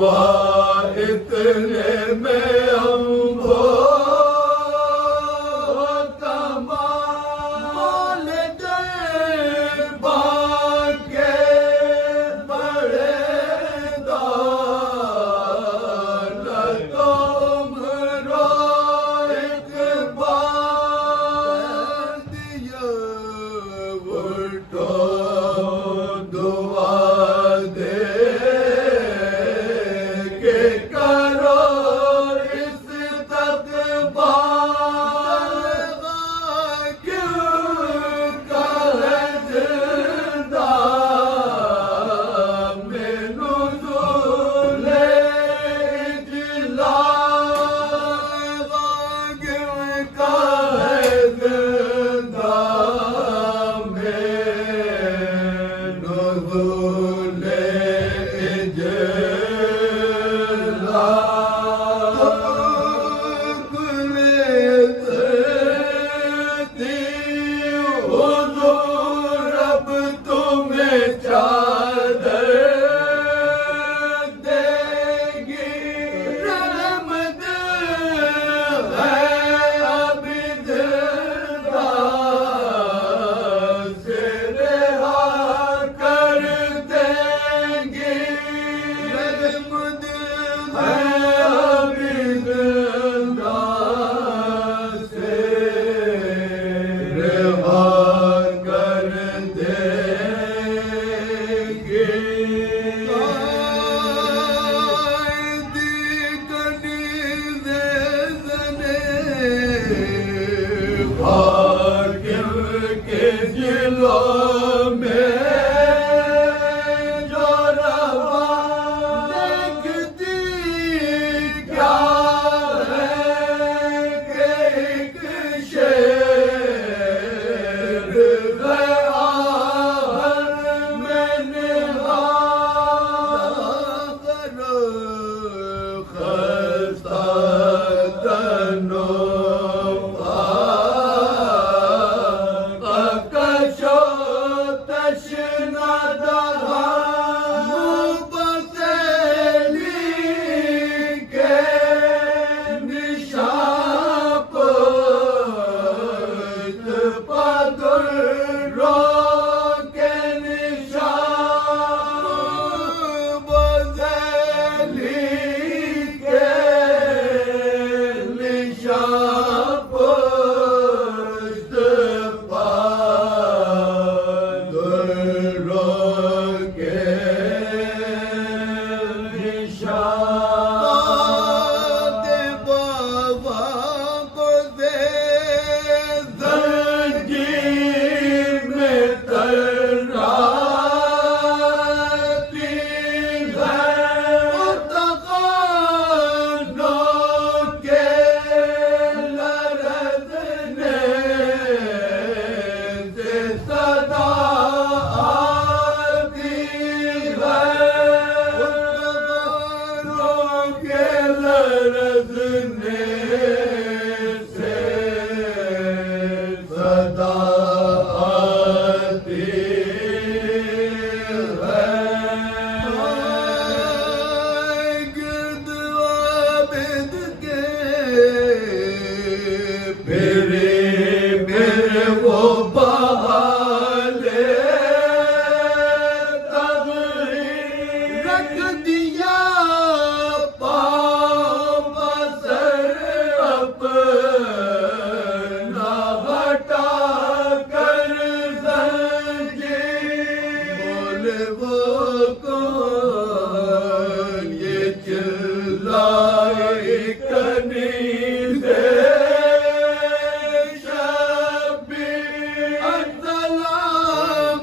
हुआ इतने में हमको कमाल दरबार के बड़े दौलतों रो एक बार दिया उठो दुआ दे के करो इस तक क्यों कहे जिंदा मैनू दूल्हे इजला क्यों कहे जिंदा मैनू दूल्हे इजला हुजूर अब तुम्हें चादर देगी रहमत है अब दिलदार से रिहा कर देंगी रहमत है अब दिलदार से रिहा कर देंगे दी कनी दे सने भाग्य के जिलों में जो रवा देखती क्या है कि एक शेर गया मैंने करो खस्ता तनो कशो तशना दहा मुबतली के निशाप पदुर रो के निशाप बदली के निशाप पदुर रो के निशाप बाबा को दे जंजीर में तराती है मुतक़ानों के लरज़ने से सदा आती है मुतक़ानों के लरज़ने से सदा आती है गिरद आबिद के मेरे वो बहाले तब रख दिया पाँव बसर अपना हटा कर जंजीर बोले वो कौन ये चिल्लाए कनी से शब्बीर अस्सलाम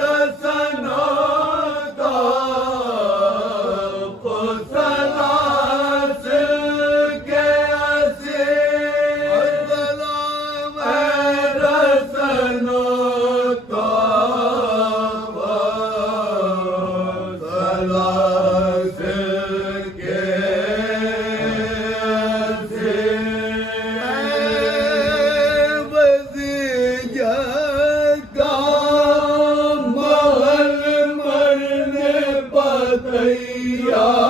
रसनों का सलासिल के असीर अस्सलाम रसनों का सलासिल के महल मरने पते हैया